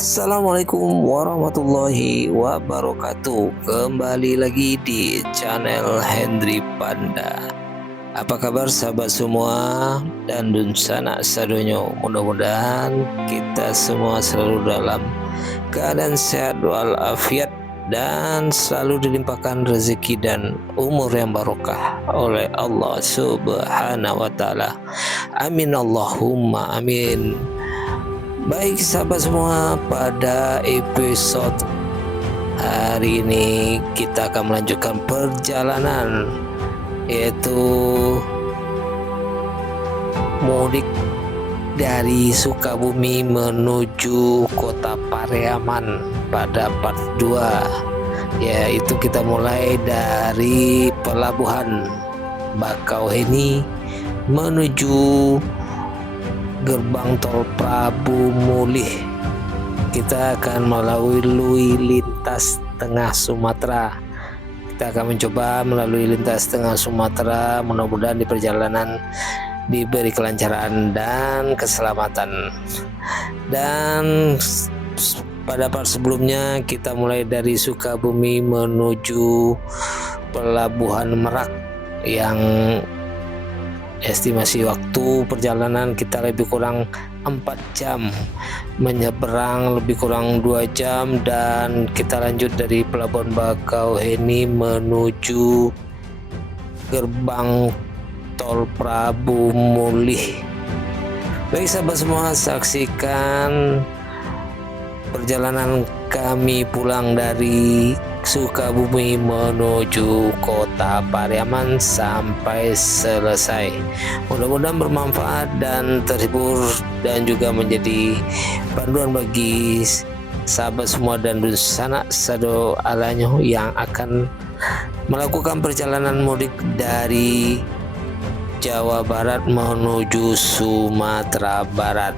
Assalamualaikum warahmatullahi wabarakatuh. Kembali lagi di channel Hendry Panda. Apa kabar sahabat semua dan dunsana sadonyo? Mudah-mudahan kita semua selalu dalam keadaan sehat walafiat dan selalu dilimpahkan rezeki dan umur yang barokah oleh Allah Subhanahu wa taala. Amin Allahumma amin. Baik sahabat semua, pada episode hari ini kita akan melanjutkan perjalanan, yaitu mudik dari Sukabumi menuju kota Pariaman pada part 2, yaitu kita mulai dari pelabuhan Bakauheni menuju gerbang tol Prabu Mulih. Kita akan melalui lintas tengah Sumatera. Kita akan mencoba melalui lintas tengah Sumatera. Mudah-mudahan di perjalanan diberi kelancaran dan keselamatan. Dan pada part sebelumnya kita mulai dari Sukabumi menuju pelabuhan Merak, yang estimasi waktu perjalanan kita lebih kurang 4 jam, menyeberang lebih kurang 2 jam, dan kita lanjut dari pelabuhan Bakauheni menuju gerbang tol Prabu Mulih. Baik sahabat semua, saksikan perjalanan kami pulang dari Sukabumi menuju kota Pariaman sampai selesai. Mudah-mudahan bermanfaat dan terhibur dan juga menjadi panduan bagi sahabat semua dan dunsana sado alanyo yang akan melakukan perjalanan mudik dari Jawa Barat menuju Sumatera Barat.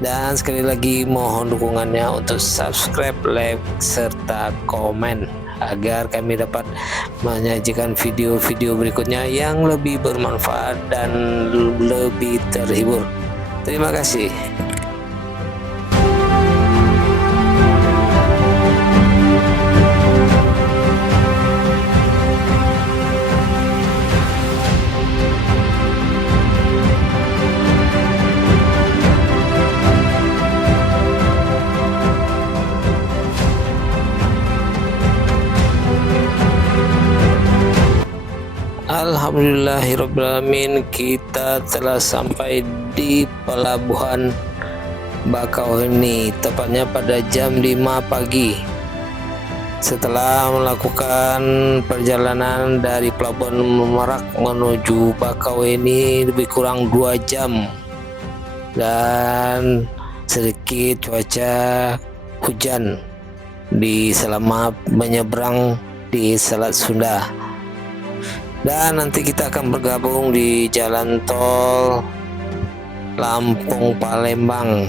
Dan sekali lagi mohon dukungannya untuk subscribe, like, serta komen agar kami dapat menyajikan video-video berikutnya yang lebih bermanfaat dan lebih terhibur. Terima kasih. Alhamdulillahirrabbilalamin, kita telah sampai di pelabuhan Bakauheni tepatnya pada jam 5 pagi. Setelah melakukan perjalanan dari pelabuhan Merak menuju Bakauheni lebih kurang 2 jam dan sedikit cuaca hujan di selama menyeberang di Selat Sunda. Dan nanti kita akan bergabung di jalan tol Lampung Palembang,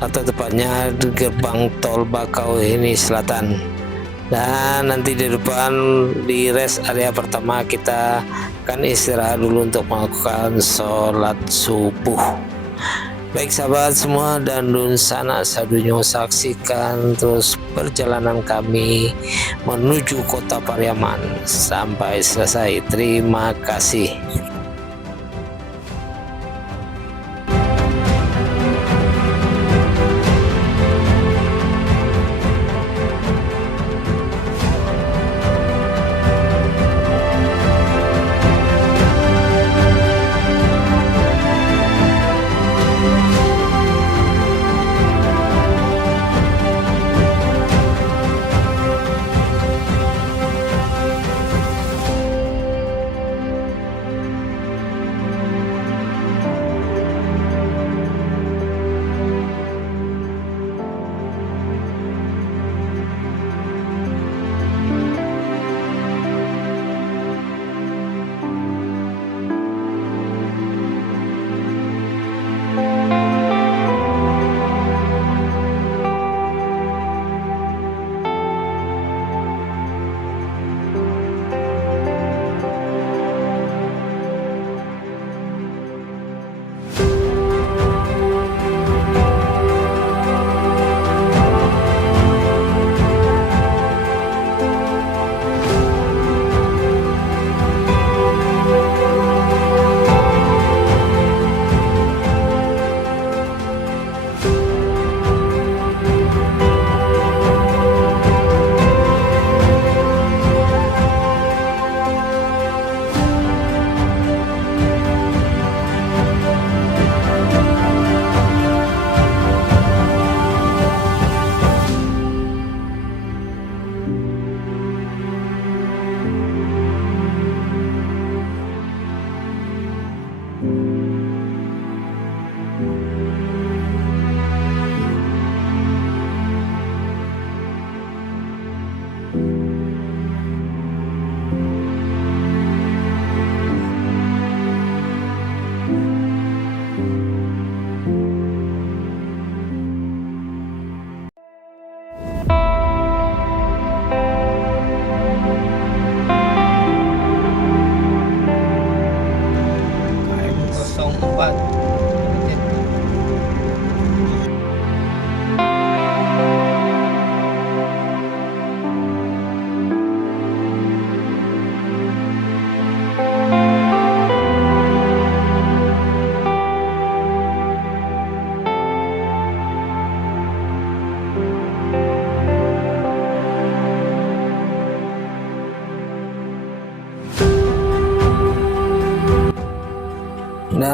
atau tepatnya di gerbang tol Bakauheni Selatan. Dan nanti di depan di rest area pertama kita akan istirahat dulu untuk melakukan sholat subuh. Baik sahabat semua dan dunsana sadunyo, saksikan terus perjalanan kami menuju kota Pariaman sampai selesai. Terima kasih.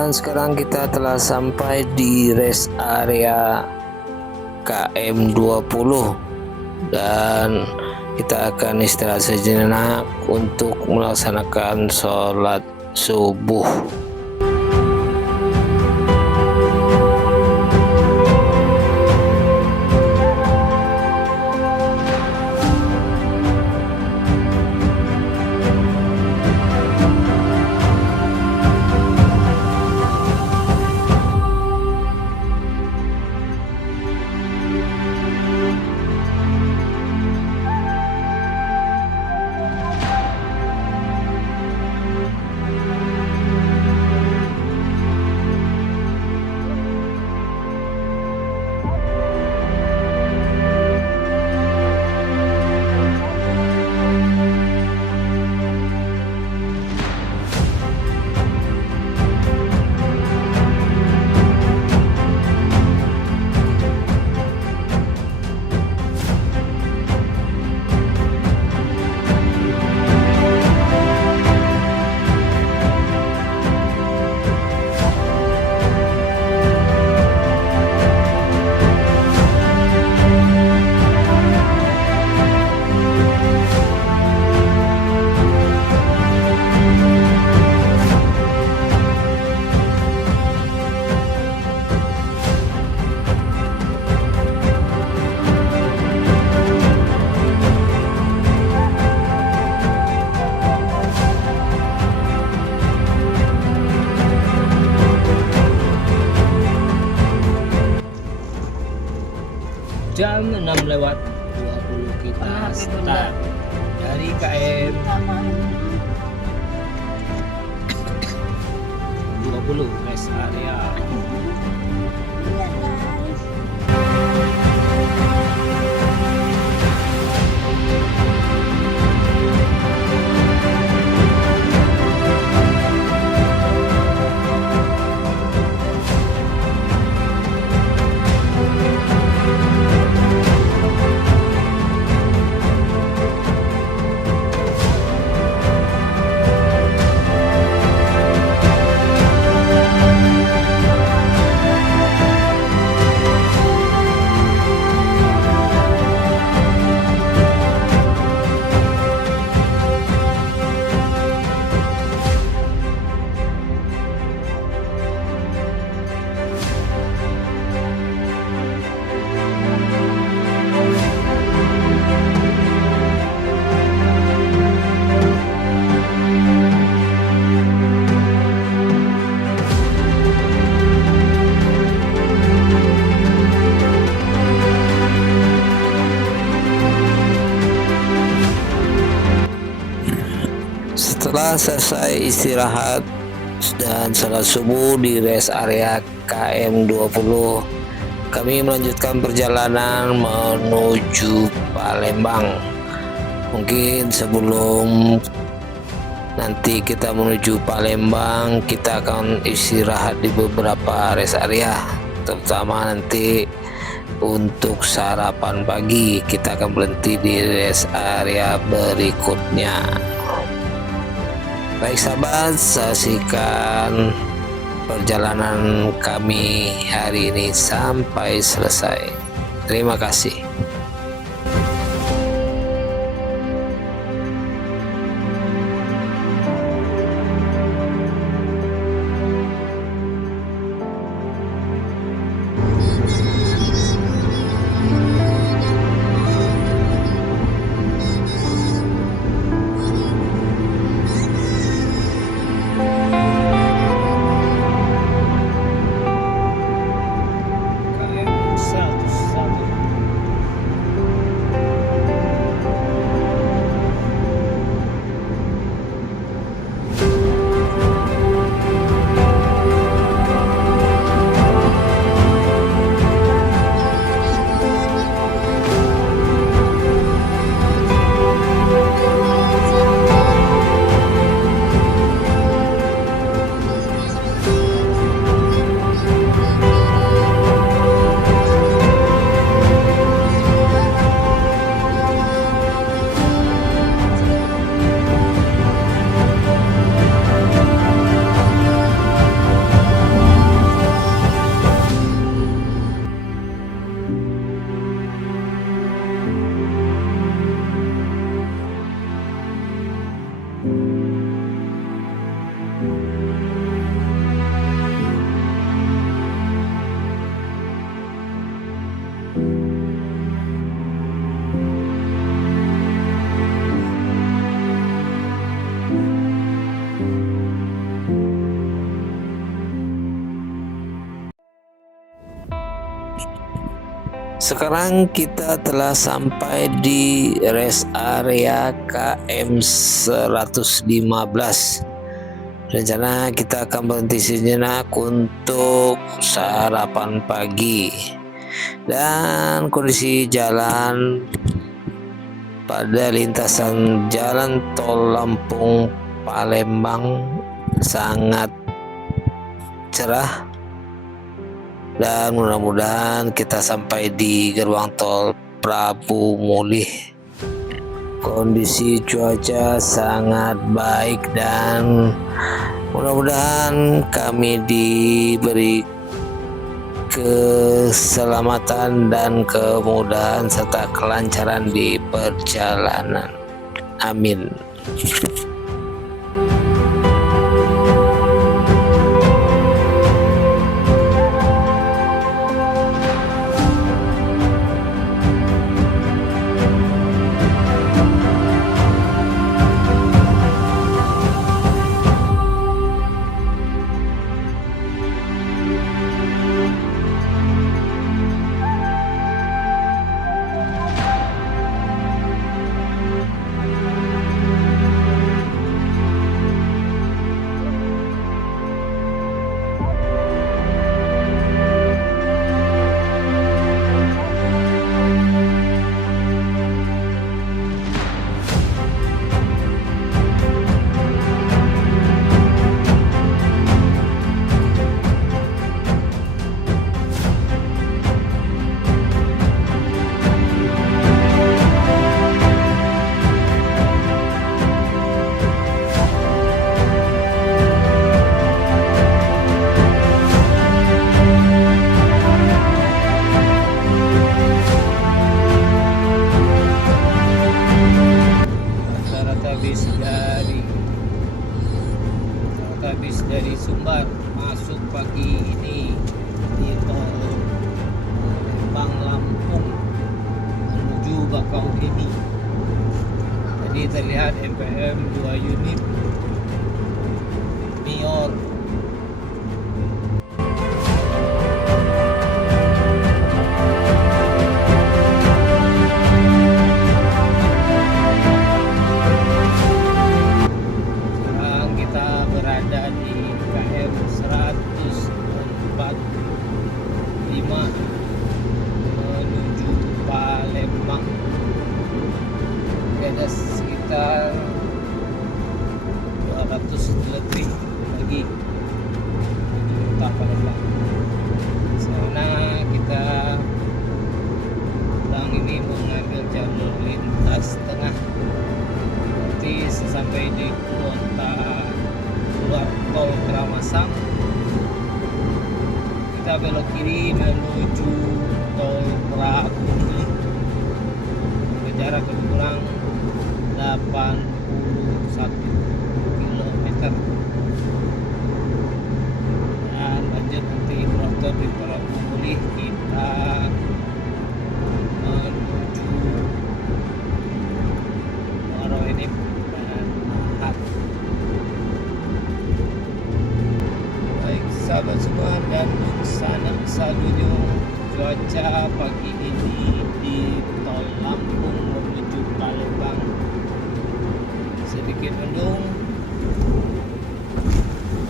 Dan sekarang kita telah sampai di rest area KM 20 dan kita akan istirahat sejenak untuk melaksanakan sholat subuh. Jam 6:20 kita start dari KM 20 rest area. Setelah selesai istirahat dan salat subuh di rest area KM 20, kami melanjutkan perjalanan menuju Palembang. Mungkin sebelum nanti kita menuju Palembang, kita akan istirahat di beberapa rest area, terutama nanti untuk sarapan pagi kita akan berhenti di rest area berikutnya. Baik sahabat, saksikan perjalanan kami hari ini sampai selesai. Terima kasih. Sekarang kita telah sampai di rest area KM 115. Rencana kita akan berhenti sejenak untuk sarapan pagi. Dan kondisi jalan pada lintasan jalan tol Lampung Palembang sangat cerah, dan mudah-mudahan kita sampai di gerbang tol Prabu Mulih. Kondisi cuaca sangat baik dan mudah-mudahan kami diberi keselamatan dan kemudahan serta kelancaran di perjalanan. Amin. Habis dari Sumbar masuk pagi ini di tol Palembang Lampung menuju Bakauheni. Jadi terlihat MPM 2 unit Mior. Berada di KM 145 menuju Palembang. Ada sekitar 200 lebih lagi menuju kota Palembang. Sana kita pulang ini mengambil jalur lintas tengah. Nanti sesampai di kota keluar tol Keramasang, kita belok kiri menuju tol Prabu Mulih, berjarak lebih kurang 81 km, dan lanjut nanti keluar tol di Prabu Mulih kita menuju Muaroenim dan Mahat. Sahabat semua dan sana salunya cuaca pagi ini di tol Lampung menuju Palembang sedikit mendung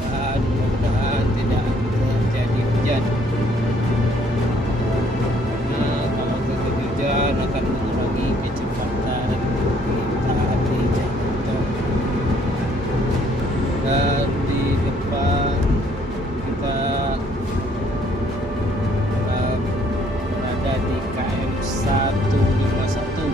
dan mudah-mudahan tidak terjadi hujan. Nah, kalau terjadi hujan akan mengurangi kecepatan kita di jalan tol. Dan di depan kita berada di KM 151.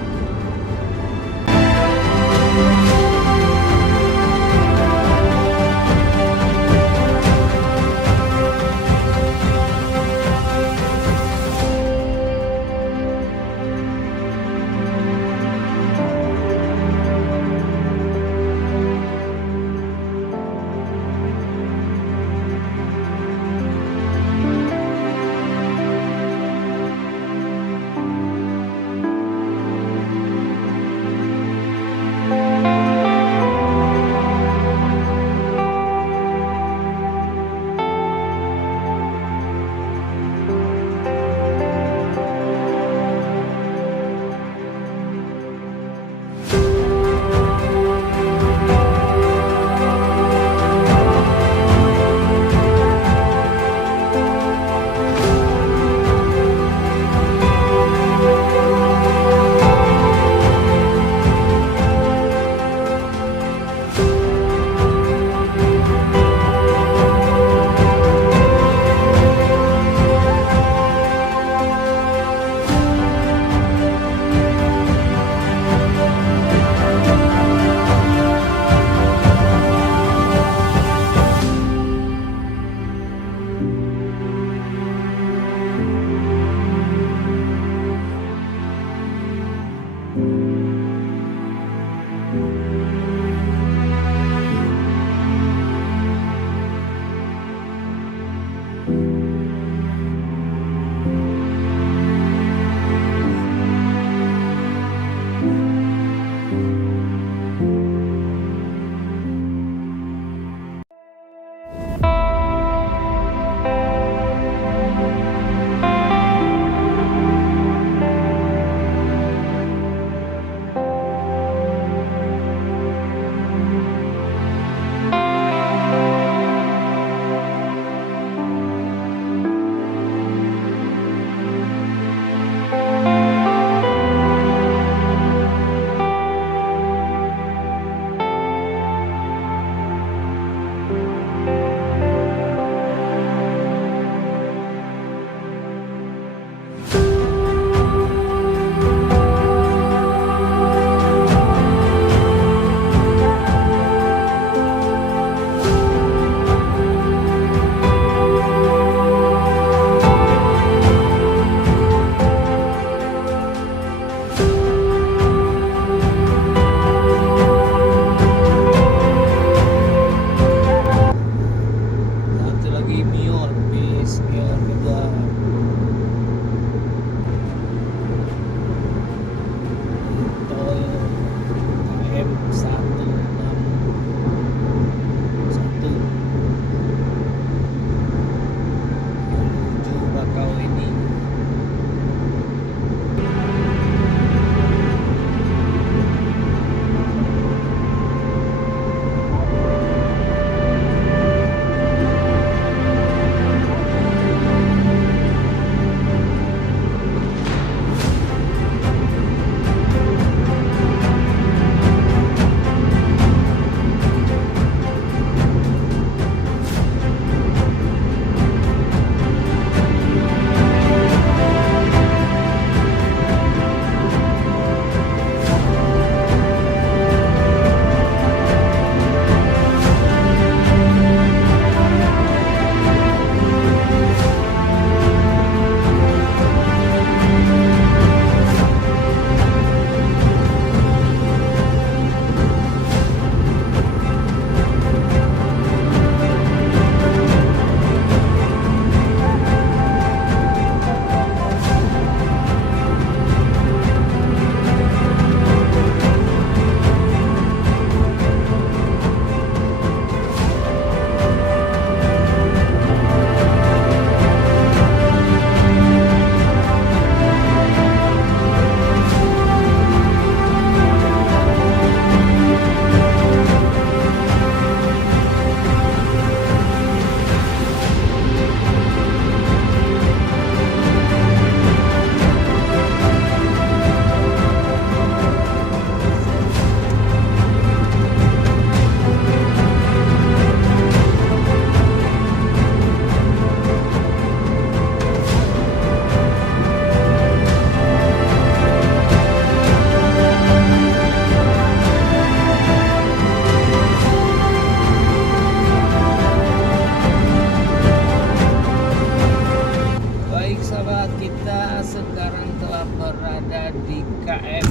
kita sekarang telah berada di KM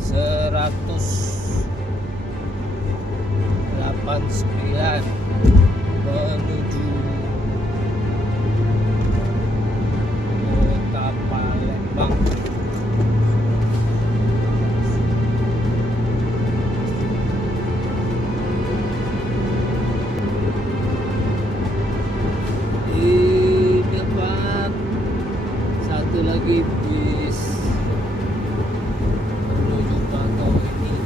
189 menuju kota Palembang. Di depan satu lagi bis menuju Bakauheni.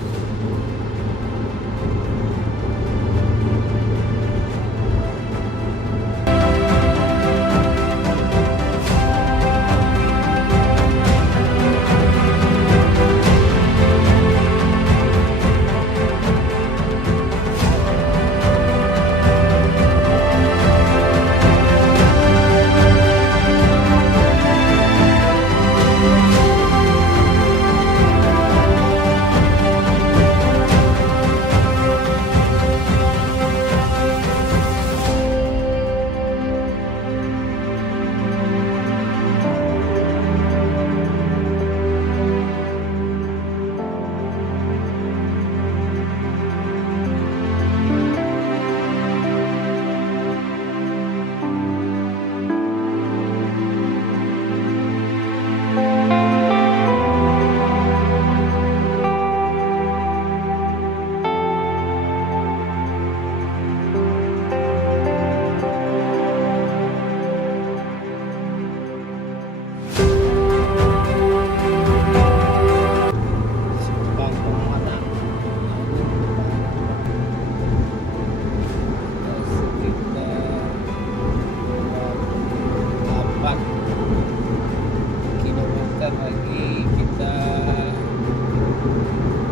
Kilometer lagi kita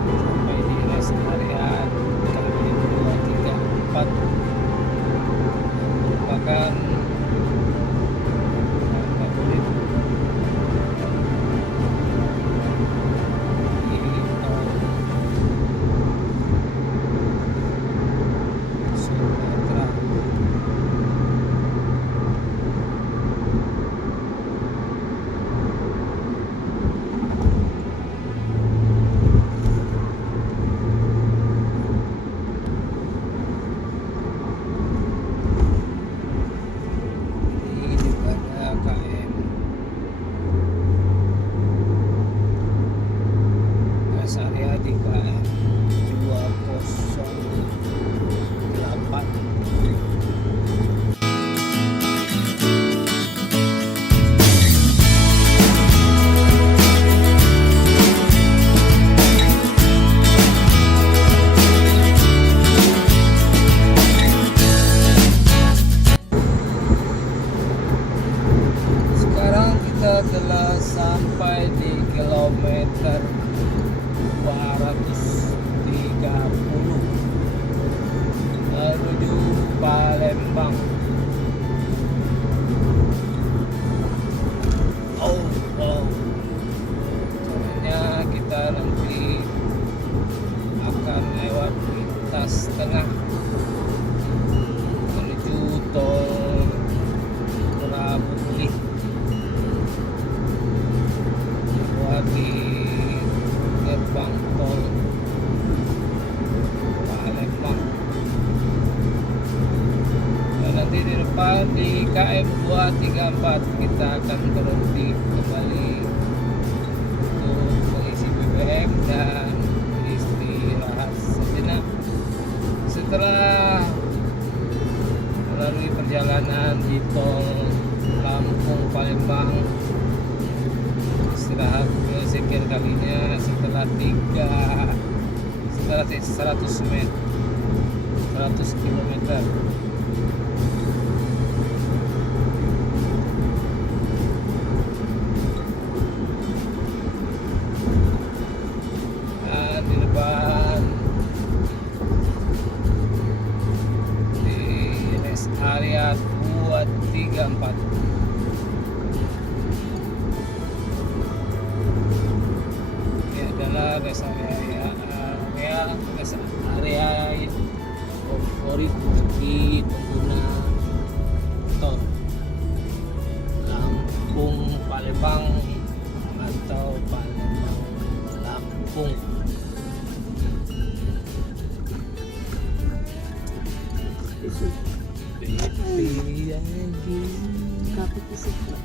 sampai di rest area KM 234 merupakan favorit di tol Sumatera. Area di KM 208. Sekarang kita telah sampai di kilometer 230 menuju Palembang. Caranya kita nanti akan lewat lintas tengah menuju tol Merabuli di gerbang tol Palembang. Dan nanti di depan di KM 234 kita akan berhenti kembali untuk mengisi BBM dan istirahat sejenak setelah melalui perjalanan di tol Lampung Palembang. Istirahat kesekian kalinya setelah 100 km. Nah, di depan di rest area 234 ini adalah rest area favorit bagi pengguna tol Lampung Palembang atau Palembang Lampung. Baby lagi Kapit isip ko.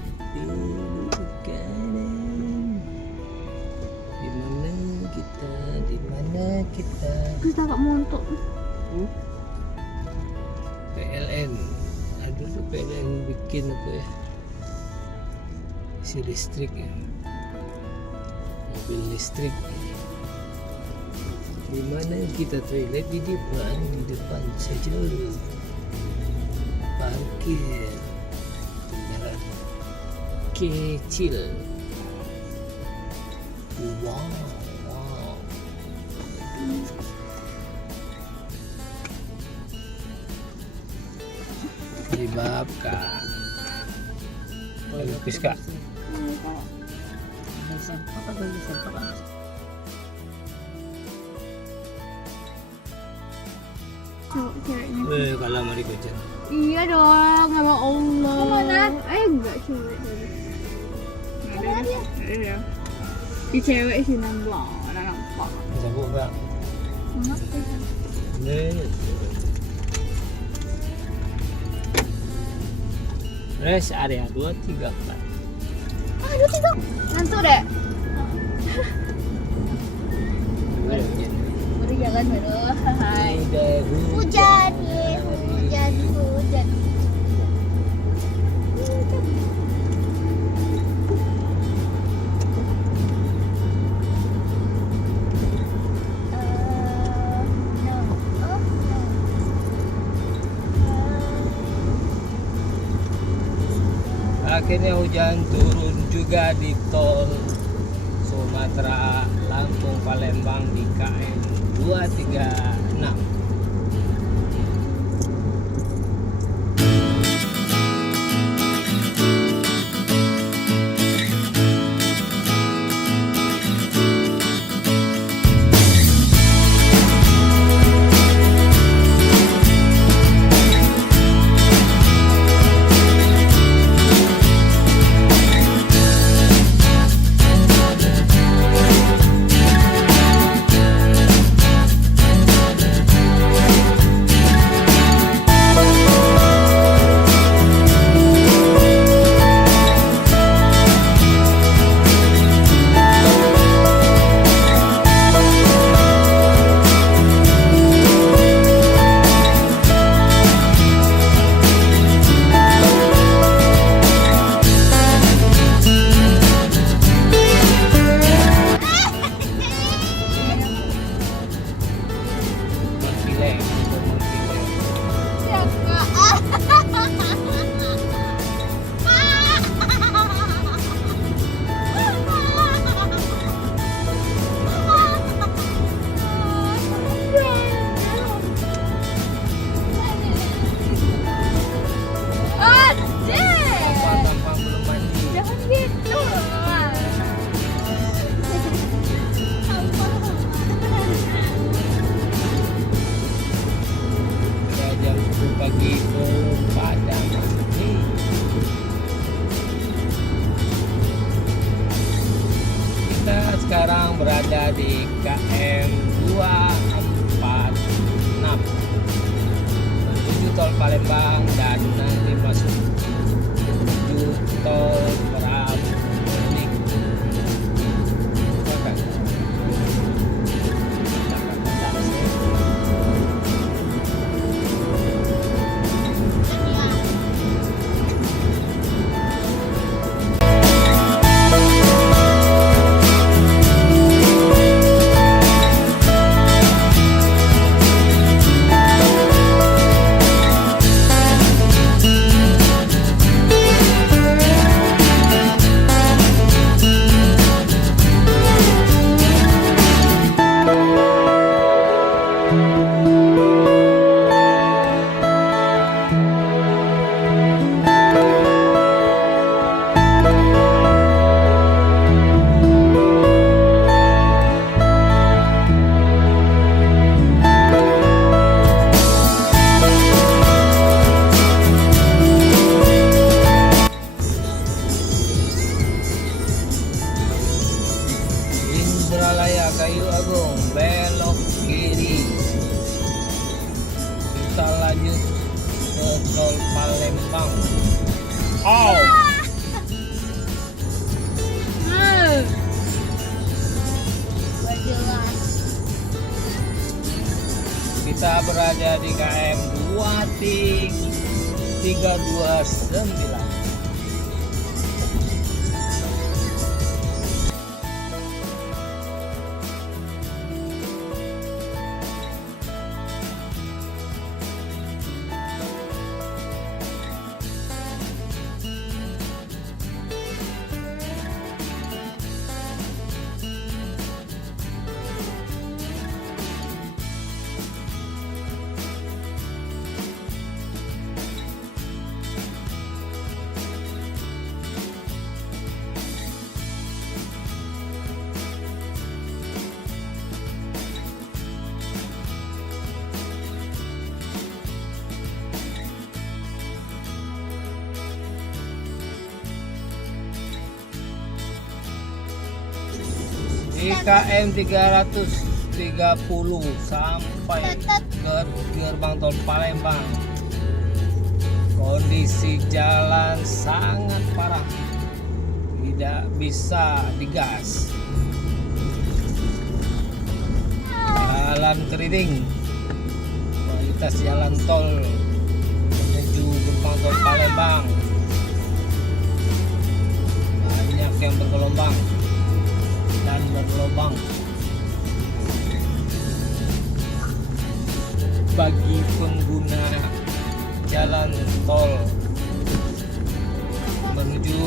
Di mana kita Terus tak montok. PLN ada tuh PLN bikin apa ya, isi listrik ya, mobil listrik. Di mana kita toilet di depan saja, parkir kendaraan kecil. Wow. Libab kak, lupis kak. Ceweknya. Kalau mari kucing. Iya dong, sama Allah. Kemana? Enggak cewek tadi. Ada dia. Ada. Di cewek sih nambah, nampak. Sabuk kak. Kenapa? Rest area 234. Aduh, tidak. Ngantuk deh. Baru jalan baru. Hai. Hujan nih, hujan. Akhirnya hujan turun juga di tol Sumatera Lampung Palembang di KM 236. Sekarang berada di KM 246 menuju tol Palembang dan nanti masuk menuju tol Pramunik. Kayu Agung belok kiri, kita lanjut ke tol Palembang. Oh, Gak jelas. kita berada di KM 329. Di KM 330 sampai ke gerbang tol Palembang. Kondisi jalan sangat parah, tidak bisa digas. Jalan keriting, kualitas jalan tol menuju gerbang tol Palembang banyak yang bergelombang dan berlubang. Bagi pengguna jalan tol menuju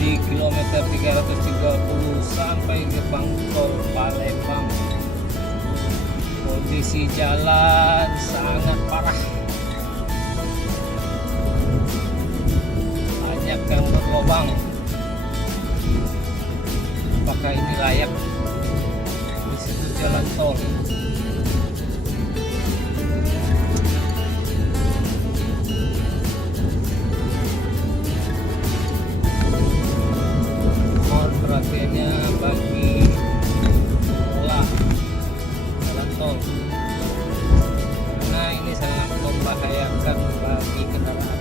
di kilometer 330 sampai gerbang tol Palembang, kondisi jalan sangat parah, banyak yang berlubang. Apakah ini layak disebut jalan tol? Mohon perhatiannya bagi pengelola jalan tol, karena ini sangat membahayakan bagi kendaraan.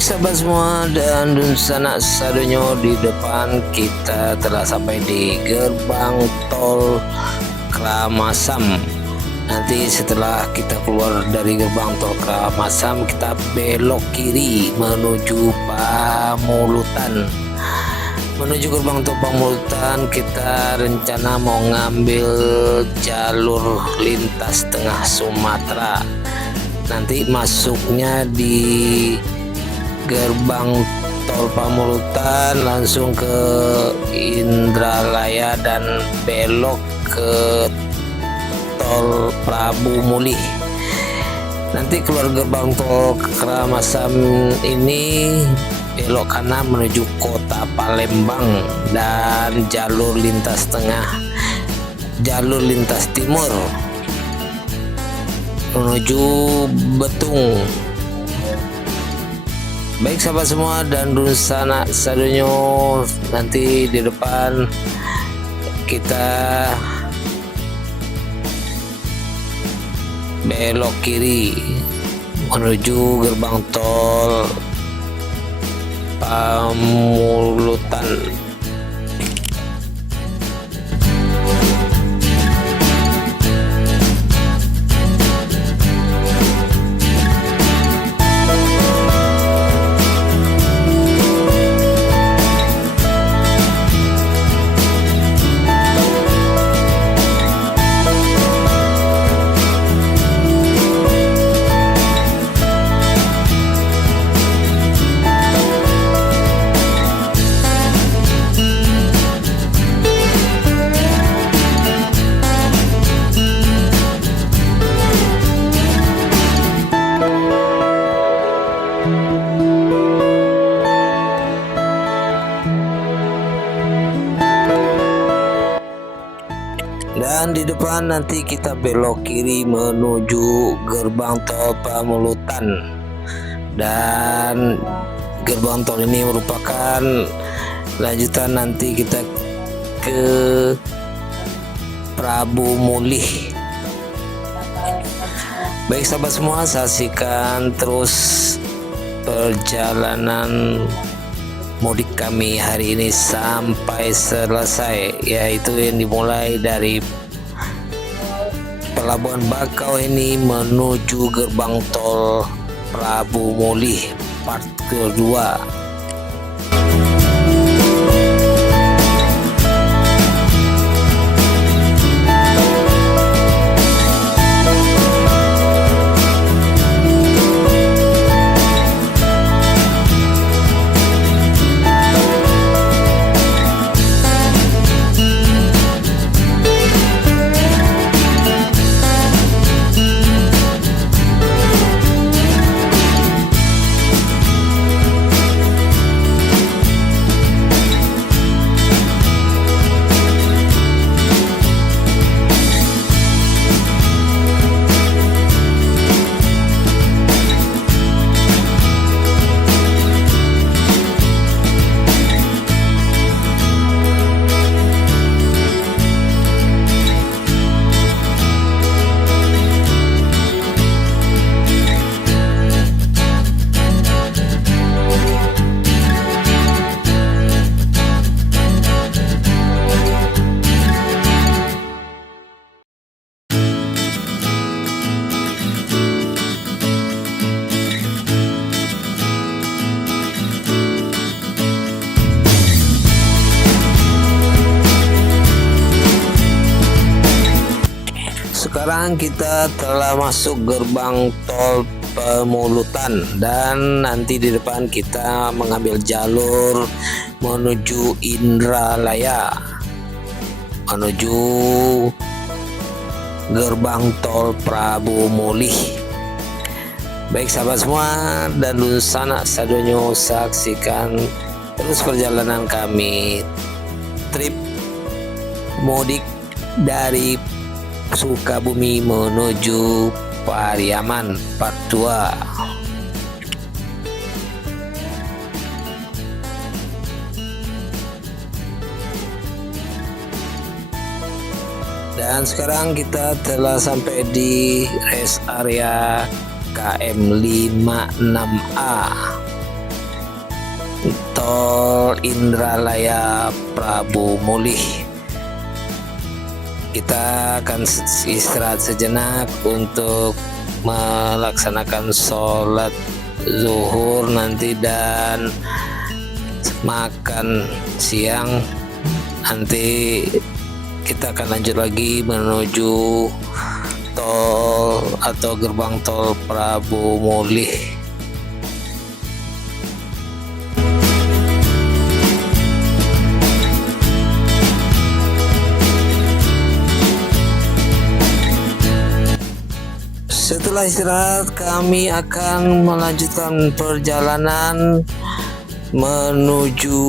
Baik sahabat semua dan sanak sadonyo, di depan kita telah sampai di gerbang tol Kramasam. Nanti setelah kita keluar dari gerbang tol Kramasam, kita belok kiri menuju Pamulutan. Menuju gerbang tol Pamulutan, kita rencana mau ngambil jalur lintas tengah Sumatera. Nanti masuknya di gerbang tol Pamulutan langsung ke Indralaya dan belok ke tol Prabu Mulih. Nanti keluar gerbang tol Kramasam ini belok kanan menuju kota Palembang dan jalur lintas tengah, jalur lintas timur menuju Betung. Baik sahabat semua dan sanak sadonyo, nanti di depan kita belok kiri menuju gerbang tol Pamulutan. Dan di depan nanti kita belok kiri menuju gerbang tol Pamulutan. Dan gerbang tol ini merupakan lanjutan nanti kita ke Prabu Mulih. Baik sahabat semua, saksikan terus perjalanan mudik kami hari ini sampai selesai, yaitu yang dimulai dari Pelabuhan Bakauheni menuju gerbang tol Prabu Mulih part kedua. Sekarang kita telah masuk gerbang tol Pamulutan dan nanti di depan kita mengambil jalur menuju Indralaya, menuju gerbang tol Prabu Mulih. Baik sahabat semua dan sanak sadonyo, saksikan terus perjalanan kami trip mudik dari Sukabumi menuju Pariaman part 2. Dan sekarang kita telah sampai di rest area KM 56A. Tol Indralaya Prabu Mulih. Kita akan istirahat sejenak untuk melaksanakan sholat zuhur nanti dan makan siang. Nanti kita akan lanjut lagi menuju tol atau gerbang tol Prabu Mulih. Setelah istirahat, kami akan melanjutkan perjalanan menuju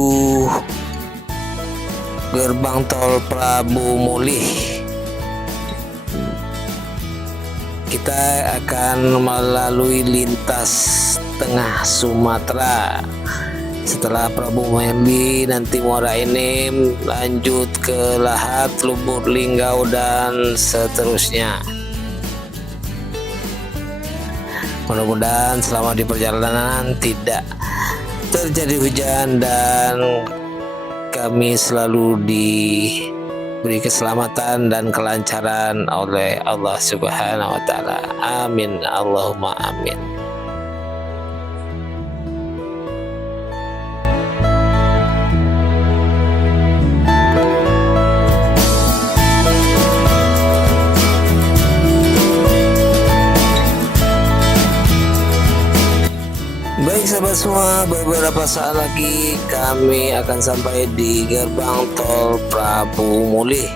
gerbang tol Prabu Mulih. Kita akan melalui lintas tengah Sumatera. Setelah Prabu Mulih, nanti Muara Enim, lanjut ke Lahat, Lubuk Linggau, dan seterusnya. Mudah-mudahan selama di perjalanan tidak terjadi hujan dan kami selalu diberi keselamatan dan kelancaran oleh Allah Subhanahu wa Ta'ala. Amin, Allahumma amin. Baik sahabat semua, beberapa saat lagi kami akan sampai di gerbang tol Prabu Mulih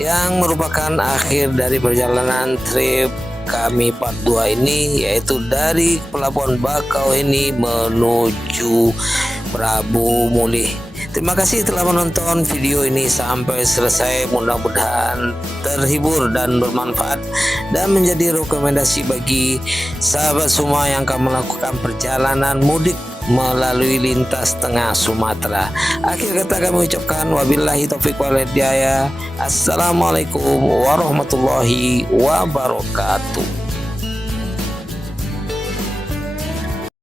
yang merupakan akhir dari perjalanan trip kami part 2 ini, yaitu dari Pelabuhan Bakauheni menuju Prabu Mulih. Terima kasih telah menonton video ini sampai selesai. Mudah-mudahan terhibur dan bermanfaat dan menjadi rekomendasi bagi sahabat semua yang akan melakukan perjalanan mudik melalui lintas tengah Sumatera. Akhir kata kami ucapkan wabillahi taufiq wal hidayah. Assalamualaikum warahmatullahi wabarakatuh.